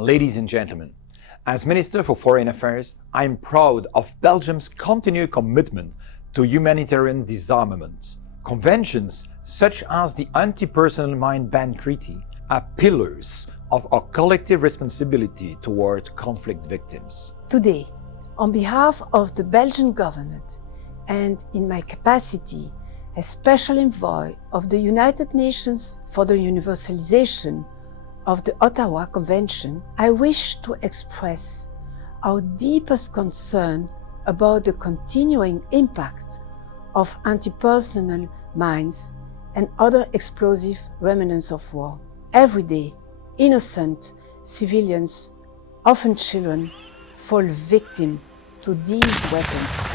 Ladies and gentlemen, as Minister for Foreign Affairs, I am proud of Belgium's continued commitment to humanitarian disarmament. Conventions such as the Anti-Personal Mine Ban Treaty are pillars of our collective responsibility toward conflict victims. Today, on behalf of the Belgian government and in my capacity as Special Envoy of the United Nations for the Universalization of the Ottawa Convention, I wish to express our deepest concern about the continuing impact of anti-personnel mines and other explosive remnants of war. Every day, innocent civilians, often children, fall victim to these weapons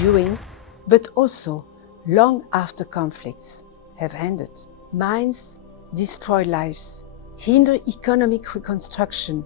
during, but also long after conflicts have ended. Mines destroy lives, hinder economic reconstruction,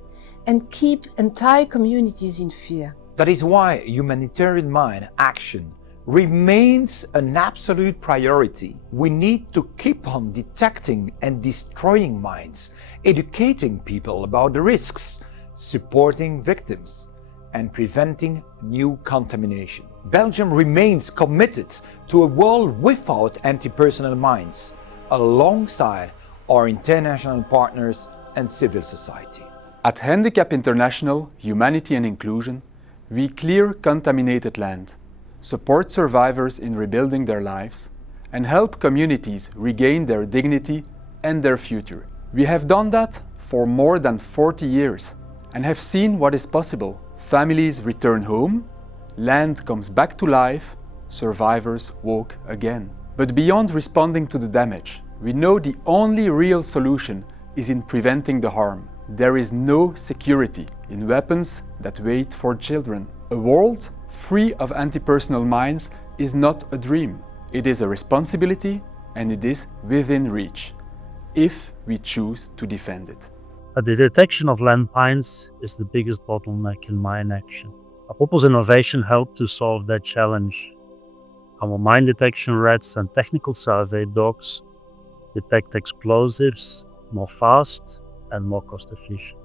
and keep entire communities in fear. That is why humanitarian mine action remains an absolute priority. We need to keep on detecting and destroying mines, educating people about the risks, supporting victims, and preventing new contamination. Belgium remains committed to a world without anti-personnel mines, alongside our international partners and civil society. At Handicap International, Humanity and Inclusion, we clear contaminated land, support survivors in rebuilding their lives, and help communities regain their dignity and their future. We have done that for more than 40 years and have seen what is possible. Families return home, land comes back to life, survivors walk again. But beyond responding to the damage, we know the only real solution is in preventing the harm. There is no security in weapons that wait for children. A world free of anti-personnel mines is not a dream. It is a responsibility, and it is within reach, if we choose to defend it. The detection of landmines is the biggest bottleneck in mine action. Apopos Innovation helped to solve that challenge. Our mine detection rats and technical survey dogs detect explosives more fast and more cost efficient.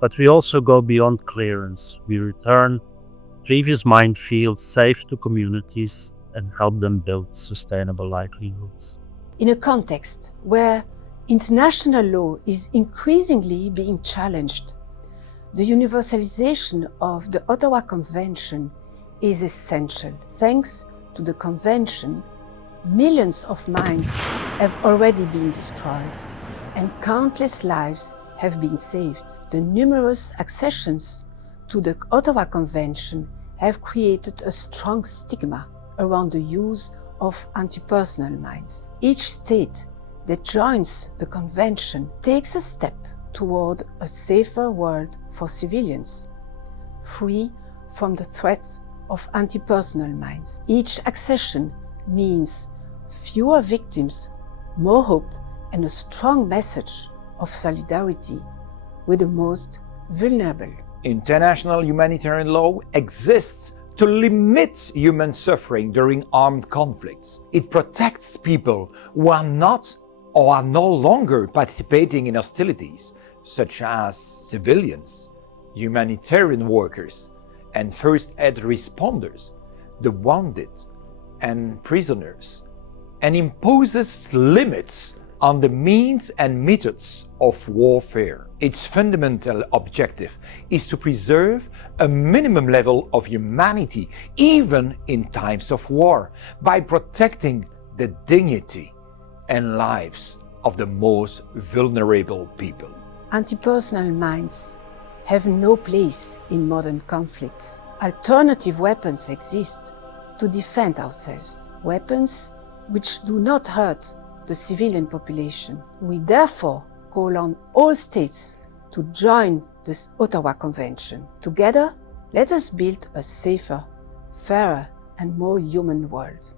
But we also go beyond clearance. We return previous mine fields safe to communities and help them build sustainable livelihoods. In a context where international law is increasingly being challenged, the universalization of the Ottawa Convention is essential. Thanks to the Convention, millions of mines have already been destroyed and countless lives have been saved. The numerous accessions to the Ottawa Convention have created a strong stigma around the use of anti-personnel mines. Each state that joins the Convention takes a step toward a safer world for civilians, free from the threats of anti-personnel mines. Each accession means fewer victims, more hope, and a strong message of solidarity with the most vulnerable. International humanitarian law exists to limit human suffering during armed conflicts. It protects people who are not or are no longer participating in hostilities, such as civilians, humanitarian workers, and first aid responders, the wounded, and prisoners, and imposes limits on the means and methods of warfare. Its fundamental objective is to preserve a minimum level of humanity, even in times of war, by protecting the dignity and lives of the most vulnerable people. Anti-personnel mines have no place in modern conflicts. Alternative weapons exist to defend ourselves, weapons which do not hurt the civilian population. We therefore call on all states to join this Ottawa Convention. Together, let us build a safer, fairer, and more human world.